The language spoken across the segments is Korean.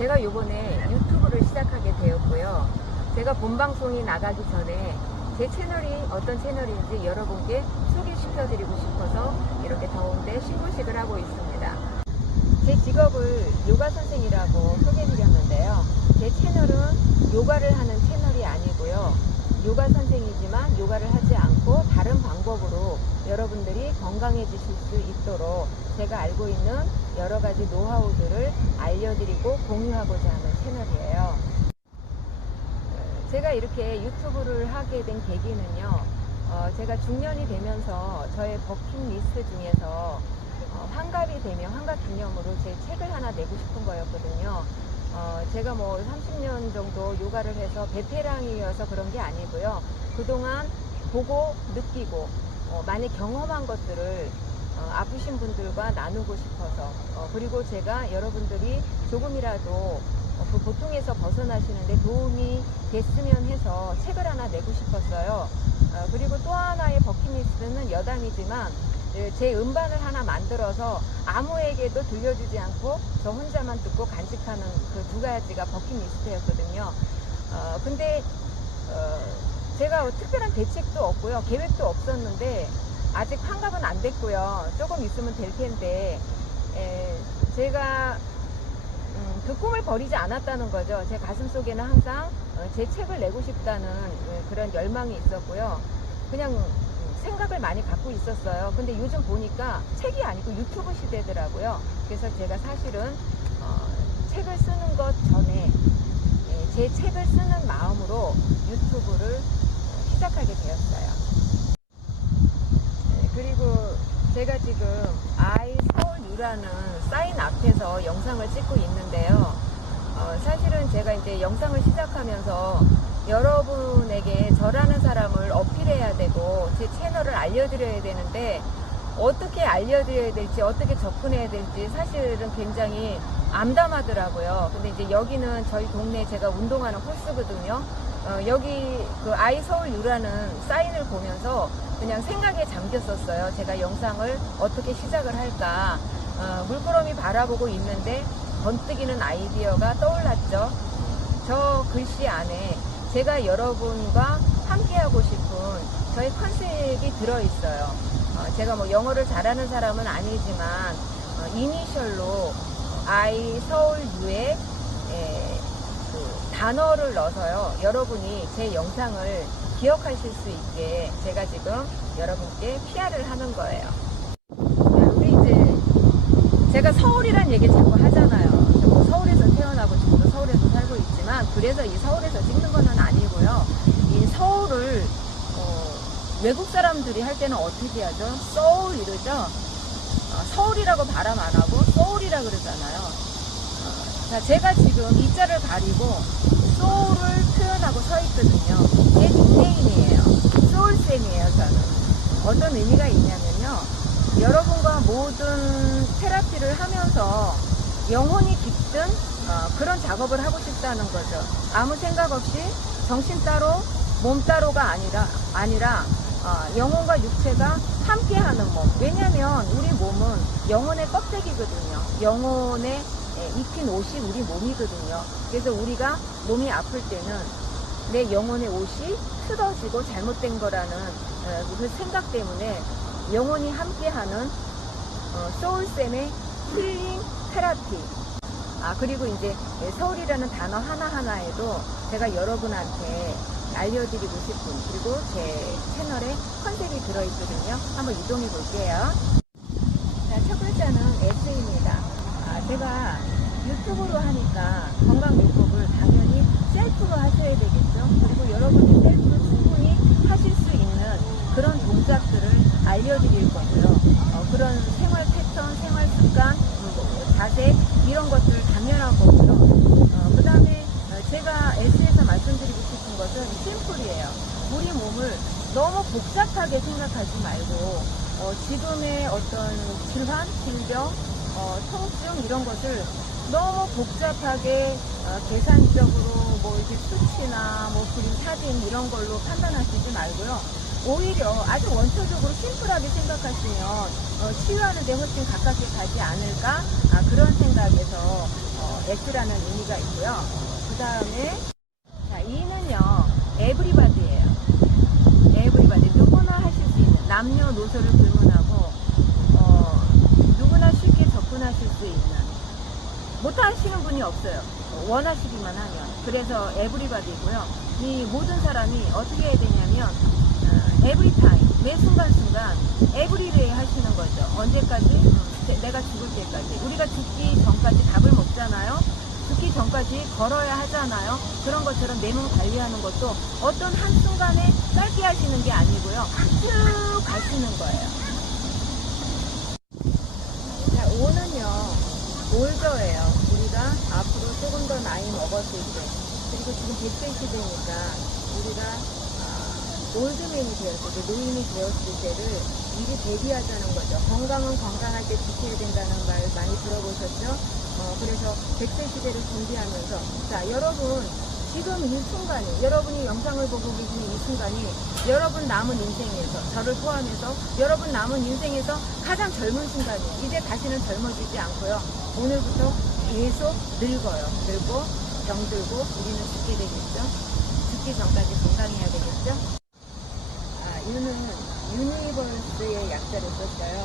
제가 요번에 유튜브를 시작하게 되었고요. 제가 본방송이 나가기 전에 제 채널이 어떤 채널인지 여러분께 소개시켜드리고 싶어서 이렇게 더운데 신고식을 하고 있습니다. 제 직업을 요가 선생이라고 소개드렸는데요. 제 채널은 요가를 하는 채널이 아니고요. 요가 선생이지만 요가를 하지 않고 다른 방법으로 여러분들이 건강해지실 수 있도록 제가 알고 있는 여러 가지 노하우들을 알려드리고 공유하고자 하는 채널이에요. 제가 이렇게 유튜브를 하게 된 계기는요. 어, 제가 중년이 되면서 저의 버킷리스트 중에서 어, 환갑이 되면 환갑 기념으로 제 책을 하나 내고 싶은 거였거든요. 어, 제가 뭐 30년 정도 요가를 해서 베테랑이어서 그런 게 아니고요. 그동안 보고 느끼고 어, 많이 경험한 것들을 어, 아프신 분들과 나누고 싶어서 어, 그리고 제가 여러분들이 조금이라도 어, 그 고통에서 벗어나시는데 도움이 됐으면 해서 책을 하나 내고 싶었어요. 어, 그리고 또 하나의 버킷리스트는 여담이지만 예, 제 음반을 하나 만들어서 아무에게도 들려주지 않고 저 혼자만 듣고 간직하는 그 두 가지가 버킷리스트였거든요. 어, 근데 어, 제가 특별한 대책도 없고요. 계획도 없었는데 아직 환갑은 안 됐고요. 조금 있으면 될 텐데 에, 제가 음, 그 꿈을 버리지 않았다는 거죠. 제 가슴 속에는 항상 어, 제 책을 내고 싶다는 어, 그런 열망이 있었고요. 그냥 음, 생각을 많이 갖고 있었어요. 근데 요즘 보니까 책이 아니고 유튜브 시대더라고요. 그래서 제가 사실은 어, 책을 쓰는 것 전에 예, 제 책을 쓰는 마음으로 유튜브를 어, 시작하게 되었어요. 네, 그리고 제가 지금 아이 서울 유라는 사인 앞에서 영상을 찍고 있는데요. 어, 사실은 제가 이제 영상을 시작하면서 여러분에게 저라는 사람을 어필해야 되고 제 채널을 알려드려야 되는데 어떻게 알려드려야 될지 어떻게 접근해야 될지 사실은 굉장히 암담하더라고요. 근데 이제 여기는 저희 동네 제가 운동하는 코스거든요. 어, 여기 그 아이 서울 유라는 사인을 보면서 그냥 생각에 잠겼었어요. 제가 영상을 어떻게 시작을 할까. 어, 물끄러미 바라보고 있는데 번뜩이는 아이디어가 떠올랐죠. 저 글씨 안에 제가 여러분과 함께하고 싶은 저의 컨셉이 들어있어요. 어, 제가 뭐 영어를 잘하는 사람은 아니지만 어, 이니셜로 I 서울 U에 에, 그 단어를 넣어서요. 여러분이 제 영상을 기억하실 수 있게 제가 지금 여러분께 PR을 하는 거예요. 자, 우리 이제 제가 서울이란 얘기 자꾸 하잖아요. 저뭐 서울에서 태어나고 지금도 서울에서 있지만 그래서 이 서울에서 찍는 거는 아니고요. 이 서울을 어, 외국 사람들이 할 때는 어떻게 하죠? 서울 이러죠. 어, 서울이라고 발음 안 하고 서울이라 그러잖아요. 어, 자, 제가 지금 이 자를 가리고 소울을 표현하고 서 있거든요. 제 닉네임이에요. 소울쌤이에요, 저는. 어떤 의미가 있냐면요. 여러분과 모든 테라피를 하면서 영혼이 깊든 어, 그런 작업을 하고 싶다는 거죠. 아무 생각 없이 정신 따로 몸 따로가 아니라 아니라 어, 영혼과 육체가 함께하는 몸. 왜냐하면 우리 몸은 영혼의 껍데기거든요. 영혼의 예, 입힌 옷이 우리 몸이거든요. 그래서 우리가 몸이 아플 때는 내 영혼의 옷이 틀어지고 잘못된 거라는 어, 그 생각 때문에 영혼이 함께하는 어, 소울쌤의 힐링 테라피. 아, 그리고 이제 서울이라는 단어 하나하나에도 제가 여러분한테 알려드리고 싶은 그리고 제 채널에 컨셉이 들어있거든요. 한번 이동해 볼게요. 자, 첫 글자는 S입니다. 아, 제가 유튜브로 하니까 건강 요법을 당연히 셀프로 하셔야 되겠죠. 그리고 여러분이 셀프로 충분히 하실 수 있는 그런 동작들을 알려드릴 거고요. 어, 그런 생활 패 턴, 생활 습관, 뭐 자세 이런 것들을 당연한 거고요. 어, 그 다음에 제가 S에서 말씀드리고 싶은 것은 심플이에요. 우리 몸을 너무 복잡하게 생각하지 말고 어, 지금의 어떤 질환, 질병, 어, 통증 이런 것을 너무 복잡하게 어, 계산적으로 뭐 이렇게 수치나 뭐 그림 사진 이런 걸로 판단하시지 말고요. 오히려 아주 원초적으로 심플하게 생각하시면 어, 치유하는 데 훨씬 가깝게 가지 않을까 아, 그런 생각에서 어, S라는 의미가 있고요. 그 다음에 자, E는요, 에브리바디예요. 에브리바디 누구나 하실 수 있는 남녀노소를 불문하고 어, 누구나 쉽게 접근하실 수 있는 못하시는 분이 없어요. 원하시기만 하면. 그래서 에브리바디고요. 이 모든 사람이 어떻게 해야 되냐면 에브리타임 매 순간순간 에브리데이 하시는 거죠. 언제까지? 음, 제- 내가 죽을 때까지. 우리가 죽기 전까지 밥을 먹잖아요. 죽기 전까지 걸어야 하잖아요. 그런 것처럼 내 몸 관리하는 것도 어떤 한순간에 짧게 하시는 게 아니고요. 쭉 가시는 거예요. 자, 5는요, 올더예요. 우리가 앞으로 조금 더 나이 먹었을 때, 그리고 지금 100세 시대니까 우리가 아, 올드맨이 되었을 때, 노인이 되었을 때를 미리 대비하자는 거죠. 건강은 건강할 때 지켜야 된다는 말 많이 들어보셨죠? 어, 그래서 100세 시대를 준비하면서, 자, 여러분, 지금 이 순간이, 여러분이 영상을 보고 계시는 이 순간이 여러분 남은 인생에서, 저를 포함해서 여러분 남은 인생에서 가장 젊은 순간이에요. 이제 다시는 젊어지지 않고요. 오늘부터 계속 늙어요. 늙고, 병들고, 우리는 죽게 되겠죠? 죽기 전까지 건강해야 되겠죠? 아, 이는 유니버스의 약자를 썼어요.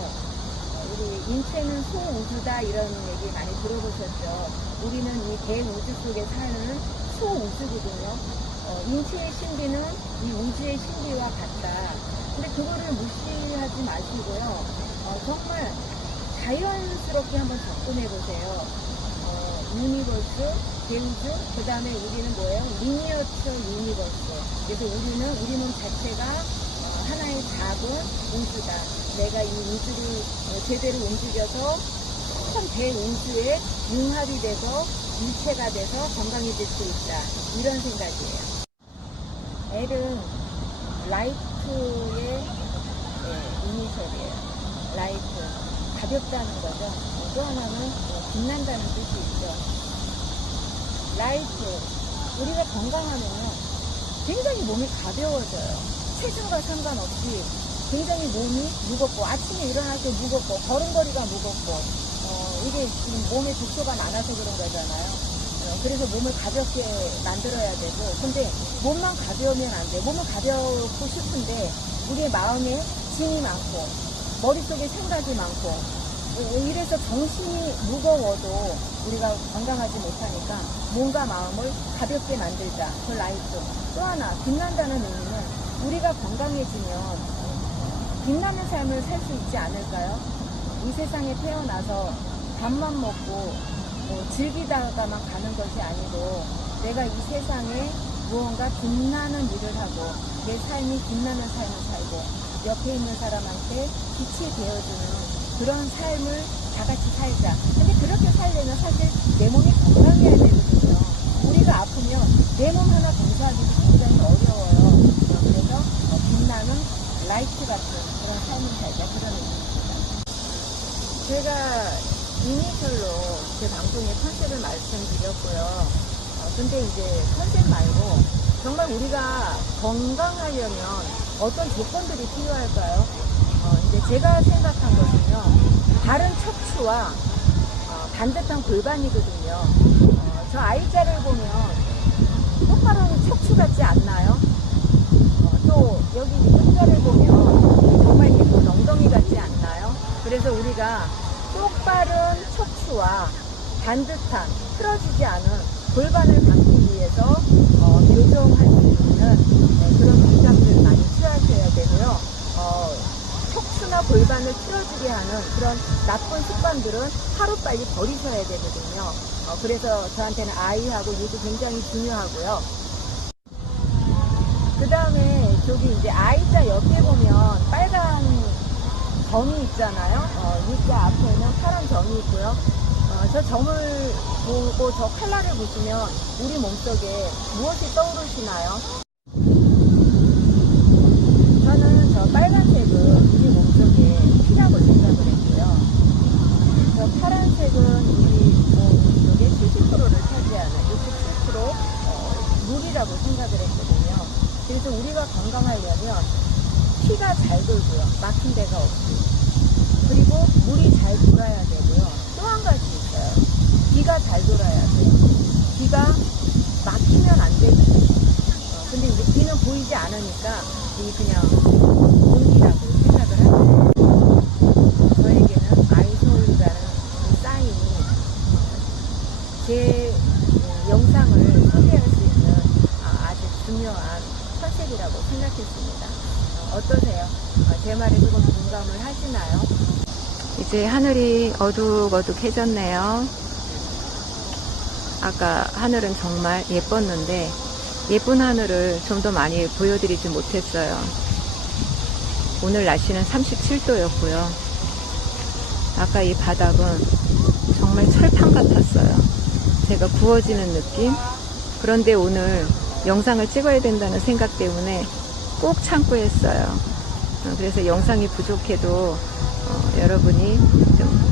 어, 우리 인체는 소우주다 이런 얘기 많이 들어보셨죠? 우리는 이 대우주 속에 사는 소우주거든요. 어, 인체의 신비는 이 우주의 신비와 같다. 근데 그거를 무시하지 마시고요. 어, 정말 자연스럽게 한번 접근해 보세요. 어, 유니버스, 대우주, 그 다음에 우리는 뭐예요? 미니어처 유니버스. 그래서 우리는 우리 몸 자체가 어, 하나의 작은 우주다. 내가 이 우주를 어, 제대로 움직여서 큰 대우주에 융합이 되고 일체가 돼서 건강해질 수 있다. 이런 생각이에요. L은 라이트의 예, 이니셜이에요. 라이트. 가볍다는 거죠. 어, 또 하나는 뭐 빛난다는 뜻이 있죠. 라이트. 우리가 건강하면요. 굉장히 몸이 가벼워져요. 체중과 상관없이 굉장히 몸이 무겁고 아침에 일어날 때 무겁고 걸음걸이가 무겁고 어, 이게 지금 몸에 독소가 많아서 그런 거잖아요. 어, 그래서 몸을 가볍게 만들어야 되고 근데 몸만 가벼우면 안 돼. 몸은 가볍고 싶은데 우리의 마음에 짐이 많고 머릿속에 생각이 많고 어, 이래서 정신이 무거워도 우리가 건강하지 못하니까 몸과 마음을 가볍게 만들자. 그 라이트. 또 하나 빛난다는 의미는 우리가 건강해지면 빛나는 삶을 살 수 있지 않을까요? 이 세상에 태어나서 밥만 먹고 뭐 즐기다가만 가는 것이 아니고 내가 이 세상에 무언가 빛나는 일을 하고 내 삶이 빛나는 삶을 살고 옆에 있는 사람한테 빛이 되어주는 그런 삶을 다 같이 살자. 근데 그렇게 살려면 사실 내 몸이 건강해야 되거든요. 우리가 아프면 내 몸 하나 건강하기도 굉장히 어려워요. 그래서 어, 빛나는 라이트 같은 그런 삶을 살자 그런 의미입니다. 제가 이니셜로 제 방송의 컨셉을 말씀드렸고요. 어, 근데 이제 컨셉 말고 정말 우리가 건강하려면 어떤 조건들이 필요할까요? 어, 이제 제가 생각한 것은요. 바른 척추와 어, 반듯한 골반이거든요. 어, 저 I자를 보면 똑바로 척추 같지 않나요? 어, 또 여기 U자를 보면 정말 예쁜 엉덩이 같지 않나요? 그래서 우리가 똑바른 척추와 반듯한 틀어지지 않은 골반을 갖기 위해서 어, 교정할 수 있는 네, 그런 동작들을 많이 취하셔야 되고요. 어, 척추나 골반을 틀어지게 하는 그런 나쁜 습관들은 하루빨리 버리셔야 되거든요. 어, 그래서 저한테는 아이하고 유도 굉장히 중요하고요. 그 다음에 저기 이제 I자 옆에 보면 빨간 점이 있잖아요. 어, U자 앞에는 파란 점이 있고요. 어, 저 점을 보고 저 칼라를 보시면 우리 몸속에 무엇이 떠오르시나요? 저는 저 빨간색은 우리 몸속에 피라고 생각을 했고요. 저 파란색은 우리 몸속의 70%를 차지하는 67% 어, 물이라고 생각을 했거든요. 그래서 우리가 건강하려면 피가 잘 돌고요. 막힌 데가 없이. 그리고 물이 잘 돌아야 되고요. 또 한 가지 있어요. 귀가 잘 돌아야 돼요. 귀가 막히면 안 되고. 어, 근데 이제 귀는 보이지 않으니까 이 그냥 운이라고 생각을 하죠. 저에게는 아이소울이라는 이 사인이 제 어, 영상을 소개할 수 있는 아, 아주 중요한 컨셉이라고 생각했습니다. 어, 어떠세요? 어, 제 말에 조금 공감을 하시나요? 이제 하늘이 어둑어둑해졌네요. 아까 하늘은 정말 예뻤는데 예쁜 하늘을 좀 더 많이 보여드리지 못했어요. 오늘 날씨는 37도였고요. 아까 이 바닥은 정말 철판 같았어요. 제가 구워지는 느낌? 그런데 오늘 영상을 찍어야 된다는 생각 때문에 꼭 참고 했어요. 어, 그래서 영상이 부족해도 어, 여러분이 좀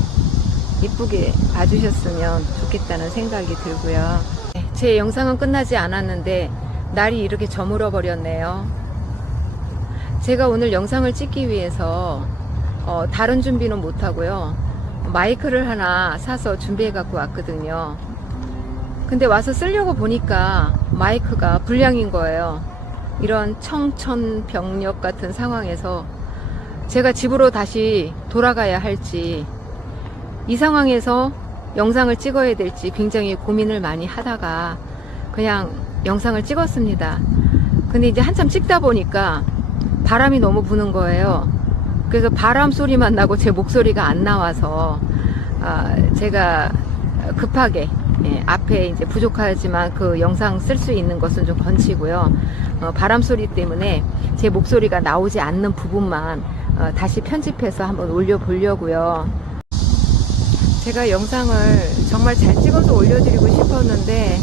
이쁘게 봐주셨으면 좋겠다는 생각이 들고요. 네, 제 영상은 끝나지 않았는데 날이 이렇게 저물어 버렸네요. 제가 오늘 영상을 찍기 위해서 어, 다른 준비는 못하고요. 마이크를 하나 사서 준비해 갖고 왔거든요. 근데 와서 쓰려고 보니까 마이크가 불량인 거예요. 이런 청천벽력 같은 상황에서 제가 집으로 다시 돌아가야 할지 이 상황에서 영상을 찍어야 될지 굉장히 고민을 많이 하다가 그냥 영상을 찍었습니다. 근데 이제 한참 찍다 보니까 바람이 너무 부는 거예요. 그래서 바람 소리만 나고 제 목소리가 안 나와서 아, 제가 급하게 예, 앞에 이제 부족하지만 그 영상 쓸 수 있는 것은 좀 건치고요. 어, 바람 소리 때문에 제 목소리가 나오지 않는 부분만 어, 다시 편집해서 한번 올려보려고요. 제가 영상을 정말 잘 찍어서 올려드리고 싶었는데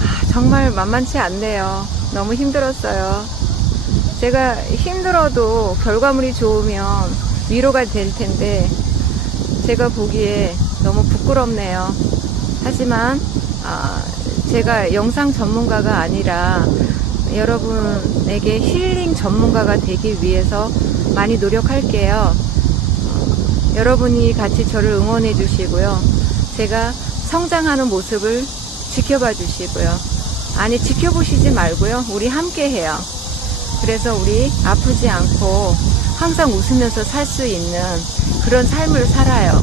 아, 정말 만만치 않네요. 너무 힘들었어요. 제가 힘들어도 결과물이 좋으면 위로가 될 텐데 제가 보기에 너무 부끄럽네요. 하지만 아, 제가 영상 전문가가 아니라 여러분에게 힐링 전문가가 되기 위해서 많이 노력할게요. 어, 여러분이 같이 저를 응원해 주시고요. 제가 성장하는 모습을 지켜봐 주시고요. 아니, 지켜보시지 말고요. 우리 함께 해요. 그래서 우리 아프지 않고 항상 웃으면서 살 수 있는 그런 삶을 살아요.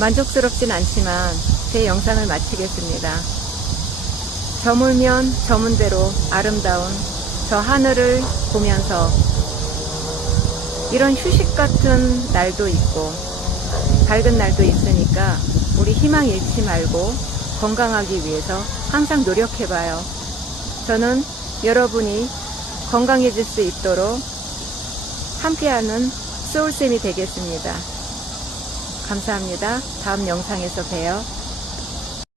만족스럽진 않지만 제 영상을 마치겠습니다. 저물면 저문 대로 아름다운 저 하늘을 보면서 이런 휴식 같은 날도 있고 밝은 날도 있으니까 우리 희망 잃지 말고 건강하기 위해서 항상 노력해봐요. 저는 여러분이 건강해질 수 있도록 함께하는 소울쌤이 되겠습니다. 감사합니다. 다음 영상에서 봬요.